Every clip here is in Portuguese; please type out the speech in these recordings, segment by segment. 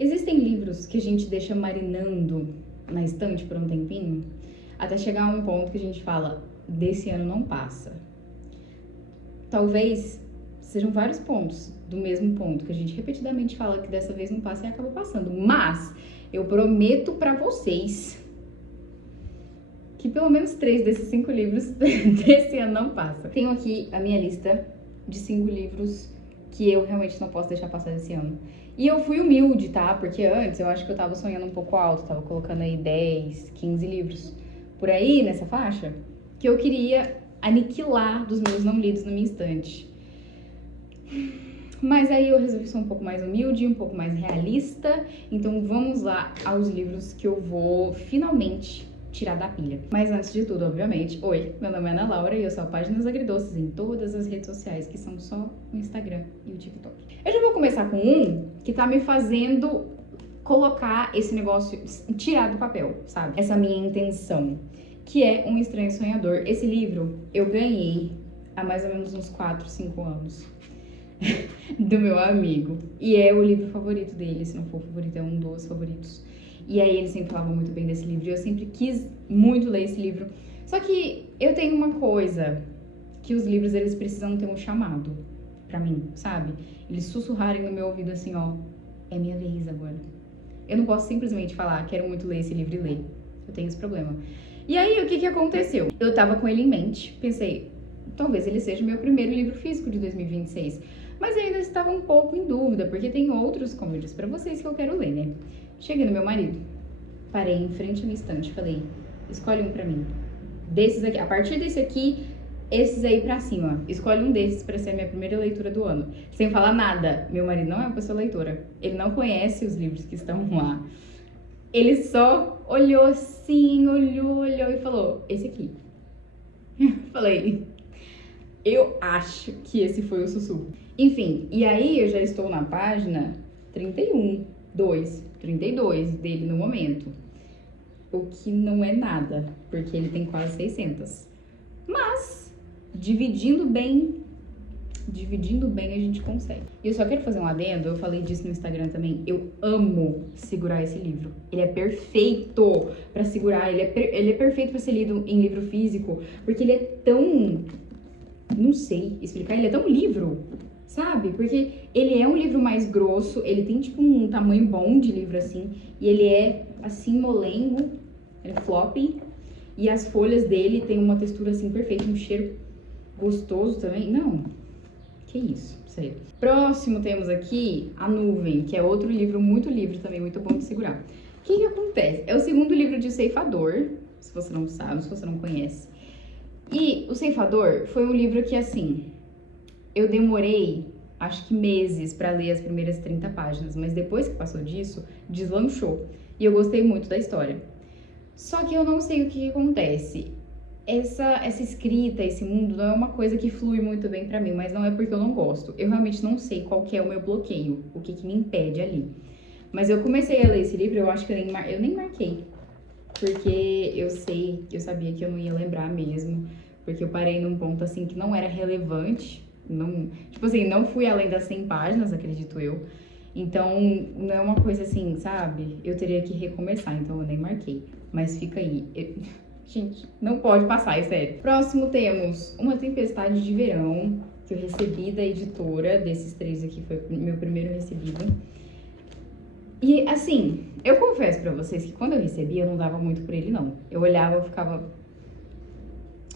Existem livros que a gente deixa marinando na estante por um tempinho, até chegar a um ponto que a gente fala, desse ano não passa. Talvez sejam vários pontos do mesmo ponto, que a gente repetidamente fala que dessa vez não passa e acaba passando. Mas eu prometo pra vocês que pelo menos 3 desses 5 livros desse ano não passa. Tenho aqui a minha lista de 5 livros que eu realmente não posso deixar passar esse ano. E eu fui humilde, tá? Porque antes eu acho que eu tava sonhando um pouco alto, tava colocando aí 10, 15 livros por aí nessa faixa, que eu queria aniquilar dos meus não lidos na minha estante. Mas aí eu resolvi ser um pouco mais humilde, um pouco mais realista, então vamos lá aos livros que eu vou finalmente tirar da pilha. Mas antes de tudo, obviamente, oi, meu nome é Ana Laura e eu sou a Páginas Agridoces em todas as redes sociais, que são só o Instagram e o TikTok. Eu já vou começar com um que tá me fazendo colocar esse negócio, tirar do papel, sabe? Essa minha intenção, que é Um Estranho Sonhador. Esse livro eu ganhei há mais ou menos uns 4, 5 anos do meu amigo. E é o livro favorito dele, se não for o favorito, é um dos favoritos. E aí ele sempre falava muito bem desse livro e eu sempre quis muito ler esse livro. Só que eu tenho uma coisa, que os livros eles precisam ter um chamado pra mim, sabe? Eles sussurrarem no meu ouvido assim, ó, é minha vez agora. Eu não posso simplesmente falar, quero muito ler esse livro e ler. Eu tenho esse problema. E aí, o que aconteceu? Eu tava com ele em mente, pensei, talvez ele seja o meu primeiro livro físico de 2026. Mas ainda estava um pouco em dúvida, porque tem outros, como eu disse pra vocês, que eu quero ler, né? Cheguei no meu marido, parei em frente à minha estante, falei, escolhe um pra mim. Desses aqui, a partir desse aqui, esses aí pra cima. Escolhe um desses pra ser a minha primeira leitura do ano. Sem falar nada. Meu marido não é uma pessoa leitora. Ele não conhece os livros que estão lá. Ele só olhou assim, olhou e falou, esse aqui. Falei, eu acho que esse foi o sussurro. Enfim, e aí eu já estou na página 32 dele no momento. O que não é nada, porque ele tem quase 600. Mas, dividindo bem a gente consegue. E eu só quero fazer um adendo, eu falei disso no Instagram também, eu amo segurar esse livro. Ele é perfeito pra segurar, ele é perfeito pra ser lido em livro físico, porque ele é tão, não sei explicar, ele é tão livro, sabe? Porque ele é um livro mais grosso, ele tem tipo um tamanho bom de livro assim, e ele é assim molengo, ele é floppy, e as folhas dele tem uma textura assim perfeita, um cheiro gostoso também. Não, que isso, sério. Próximo temos aqui A Nuvem, que é outro livro muito livre também, muito bom de segurar. O que acontece? É o segundo livro de O Ceifador, se você não sabe, se você não conhece. E O Ceifador foi um livro que, assim, eu demorei, acho que meses pra ler as primeiras 30 páginas, mas depois que passou disso, deslanchou. E eu gostei muito da história. Só que eu não sei o que acontece. Essa escrita, esse mundo não é uma coisa que flui muito bem pra mim, mas não é porque eu não gosto. Eu realmente não sei qual que é o meu bloqueio, o que me impede ali. Mas eu comecei a ler esse livro, eu acho que eu nem marquei. Porque eu sabia que eu não ia lembrar mesmo. Porque eu parei num ponto assim que não era relevante. Não, tipo assim, não fui além das 100 páginas, acredito eu. Então, não é uma coisa assim, sabe? Eu teria que recomeçar, então eu nem marquei. Mas fica aí. Gente, não pode passar, é sério. Próximo temos Uma Tempestade de Verão, que eu recebi da editora. Desses 3 aqui foi o meu primeiro recebido. E assim, eu confesso pra vocês que quando eu recebi, eu não dava muito por ele, não. Eu olhava, eu ficava...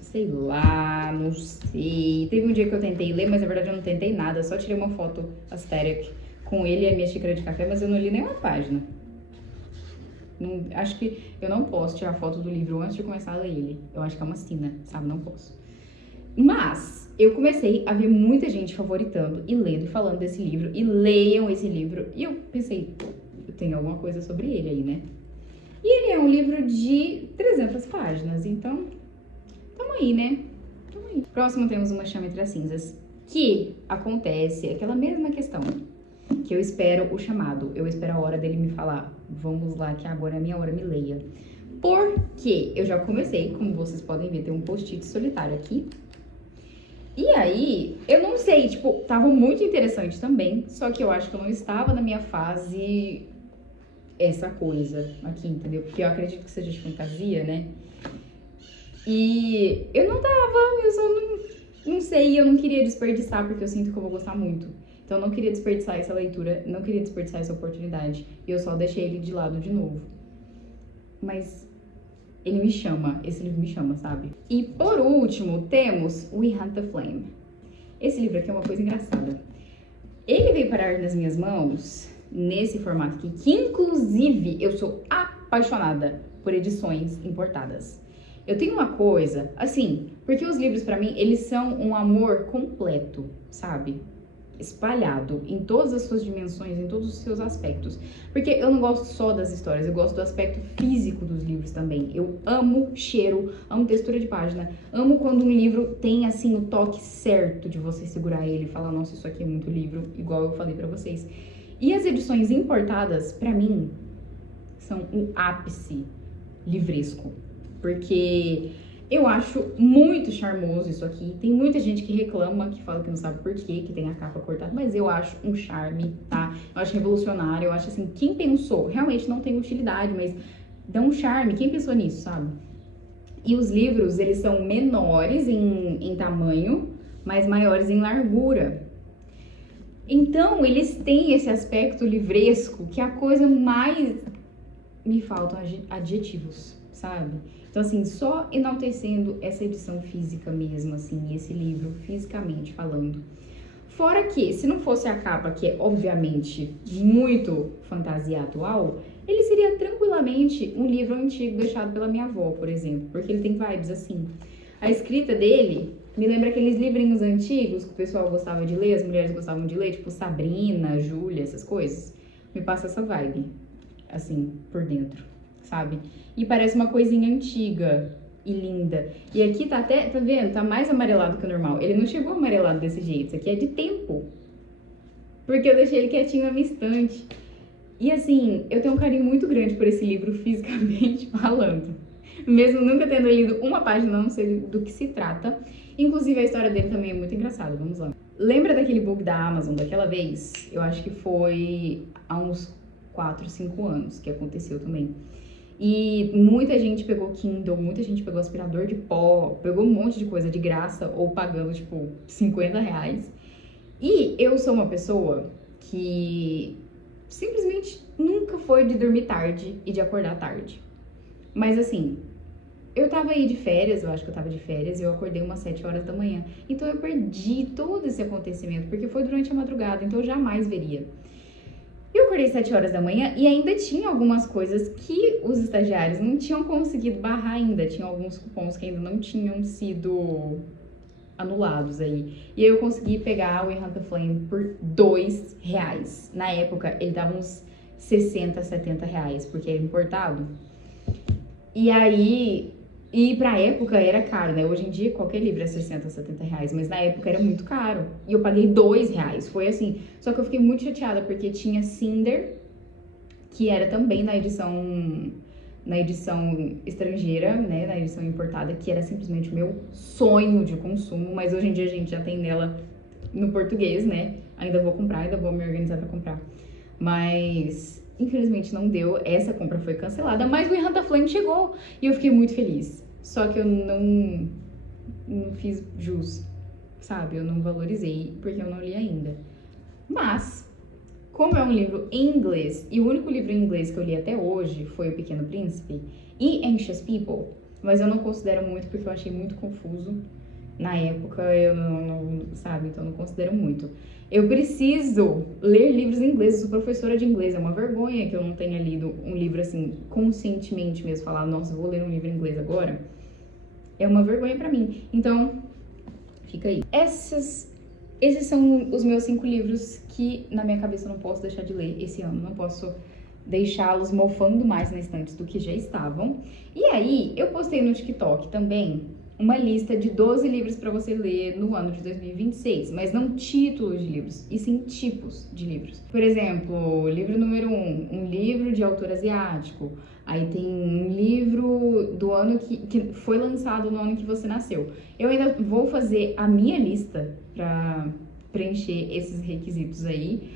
sei lá, não sei. Teve um dia que eu tentei ler, mas na verdade eu não tentei nada. Eu só tirei uma foto aesthetic com ele e a minha xícara de café, mas eu não li nenhuma página. Não, acho que eu não posso tirar foto do livro antes de começar a ler ele. Eu acho que é uma sina, sabe? Não posso. Mas eu comecei a ver muita gente favoritando e lendo e falando desse livro. E leiam esse livro. E eu pensei, tem alguma coisa sobre ele aí, né? E ele é um livro de 300 páginas, então... tamo aí, né? Tamo aí. Próximo temos Uma Chama Entre as Cinzas, que acontece aquela mesma questão, que eu espero o chamado, eu espero a hora dele me falar, vamos lá que agora é a minha hora, me leia. Porque eu já comecei, como vocês podem ver, tem um post-it solitário aqui. E aí, eu não sei, tipo, tava muito interessante também, só que eu acho que eu não estava na minha fase essa coisa aqui, entendeu? Porque eu acredito que seja de fantasia, né? E eu só não sei, eu não queria desperdiçar, porque eu sinto que eu vou gostar muito. Então eu não queria desperdiçar essa leitura, não queria desperdiçar essa oportunidade. E eu só deixei ele de lado de novo. Mas ele me chama, esse livro me chama, sabe? E por último, temos We Hunt the Flame. Esse livro aqui é uma coisa engraçada. Ele veio parar nas minhas mãos nesse formato aqui, que inclusive eu sou apaixonada por edições importadas. Eu tenho uma coisa, assim, porque os livros pra mim, eles são um amor completo, sabe? Espalhado em todas as suas dimensões, em todos os seus aspectos. Porque eu não gosto só das histórias, eu gosto do aspecto físico dos livros também. Eu amo cheiro, amo textura de página, amo quando um livro tem, assim, o toque certo de você segurar ele e falar, nossa, isso aqui é muito livro, igual eu falei pra vocês. E as edições importadas, pra mim, são um ápice livresco. Porque eu acho muito charmoso isso aqui. Tem muita gente que reclama, que fala que não sabe por quê, que tem a capa cortada, mas eu acho um charme, tá? Eu acho revolucionário, eu acho assim, quem pensou, realmente não tem utilidade, mas dá um charme. Quem pensou nisso, sabe? E os livros, eles são menores em tamanho, mas maiores em largura. Então, eles têm esse aspecto livresco, que é a coisa mais... Me faltam adjetivos, sabe? Então, assim, só enaltecendo essa edição física mesmo, assim, esse livro, fisicamente falando. Fora que, se não fosse a capa, que é, obviamente, muito fantasia atual, ele seria tranquilamente um livro antigo deixado pela minha avó, por exemplo, porque ele tem vibes assim. A escrita dele me lembra aqueles livrinhos antigos que o pessoal gostava de ler, as mulheres gostavam de ler, tipo Sabrina, Júlia, essas coisas. Me passa essa vibe, assim, por dentro, sabe? E parece uma coisinha antiga e linda. E aqui tá até, tá vendo? Tá mais amarelado que o normal. Ele não chegou amarelado desse jeito, isso aqui é de tempo. Porque eu deixei ele quietinho na minha estante. E assim, eu tenho um carinho muito grande por esse livro, fisicamente falando. Mesmo nunca tendo lido uma página, não sei do que se trata. Inclusive, a história dele também é muito engraçada, vamos lá. Lembra daquele book da Amazon daquela vez? Eu acho que foi há uns 4, 5 anos que aconteceu também. E muita gente pegou Kindle, muita gente pegou aspirador de pó, pegou um monte de coisa de graça ou pagando, tipo, 50 reais. E eu sou uma pessoa que simplesmente nunca foi de dormir tarde e de acordar tarde. Mas assim, eu tava aí de férias, eu acho que eu tava de férias, e eu acordei umas 7 horas da manhã. Então eu perdi todo esse acontecimento, porque foi durante a madrugada, então eu jamais veria. Eu acordei 7 horas da manhã e ainda tinha algumas coisas que os estagiários não tinham conseguido barrar ainda. Tinha alguns cupons que ainda não tinham sido anulados aí. E aí eu consegui pegar o We Hunt the Flame por R$2. Na época, ele dava uns 60, 70 reais, porque era importado. E aí... E pra época era caro, né? Hoje em dia qualquer livro é 60, 70 reais, mas na época era muito caro. E eu paguei R$2. Foi assim. Só que eu fiquei muito chateada porque tinha Cinder, que era também na edição estrangeira, né? Na edição importada, que era simplesmente o meu sonho de consumo. Mas hoje em dia a gente já tem nela no português, né? Ainda vou comprar, ainda vou me organizar pra comprar. Mas... infelizmente não deu, essa compra foi cancelada, mas o We Hunt the Flame chegou e eu fiquei muito feliz. Só que eu não fiz jus, sabe? Eu não valorizei porque eu não li ainda. Mas, como é um livro em inglês, e o único livro em inglês que eu li até hoje foi O Pequeno Príncipe e Anxious People, mas eu não considero muito porque eu achei muito confuso. Na época, eu não sabe? Então eu não considero muito. Eu preciso ler livros em inglês, eu sou professora de inglês, é uma vergonha que eu não tenha lido um livro assim, conscientemente mesmo, falar, nossa, vou ler um livro em inglês agora. É uma vergonha pra mim. Então, fica aí. Esses são os meus 5 livros que na minha cabeça eu não posso deixar de ler esse ano, não posso deixá-los mofando mais na estante do que já estavam. E aí, eu postei no TikTok também uma lista de 12 livros para você ler no ano de 2026, mas não títulos de livros, e sim tipos de livros. Por exemplo, livro número 1, um livro de autor asiático. Aí tem um livro do ano que foi lançado no ano que você nasceu. Eu ainda vou fazer a minha lista para preencher esses requisitos aí.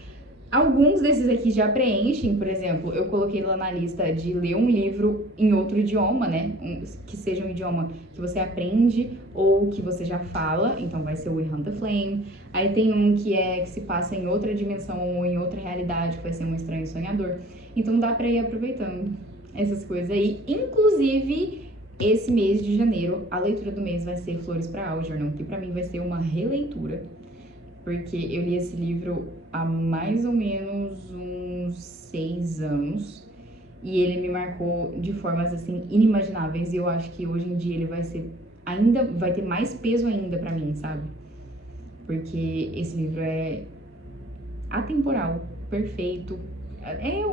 Alguns desses aqui já preenchem, por exemplo, eu coloquei lá na lista de ler um livro em outro idioma, né? Que seja um idioma que você aprende ou que você já fala, então vai ser o We Hunt the Flame. Aí tem um que se passa em outra dimensão ou em outra realidade, que vai ser um Estranho Sonhador. Então dá pra ir aproveitando essas coisas aí. Inclusive, esse mês de janeiro, a leitura do mês vai ser Flores para Algernon, que pra mim vai ser uma releitura. Porque eu li esse livro há mais ou menos uns 6 anos e ele me marcou de formas assim inimagináveis e eu acho que hoje em dia ele vai ter mais peso ainda pra mim, sabe? Porque esse livro é atemporal, perfeito,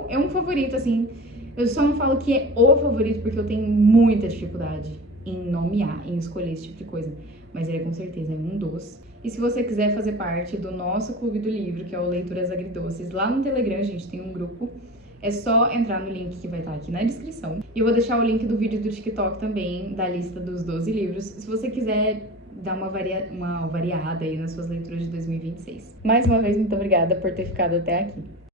é um favorito assim. Eu só não falo que é o favorito porque eu tenho muita dificuldade em nomear, em escolher esse tipo de coisa, mas ele com certeza é um dos. E se você quiser fazer parte do nosso Clube do Livro, que é o Leituras Agridoces, lá no Telegram a gente tem um grupo. É só entrar no link que vai estar aqui na descrição. E eu vou deixar o link do vídeo do TikTok também, da lista dos 12 livros, se você quiser dar uma variada aí nas suas leituras de 2026. Mais uma vez, muito obrigada por ter ficado até aqui.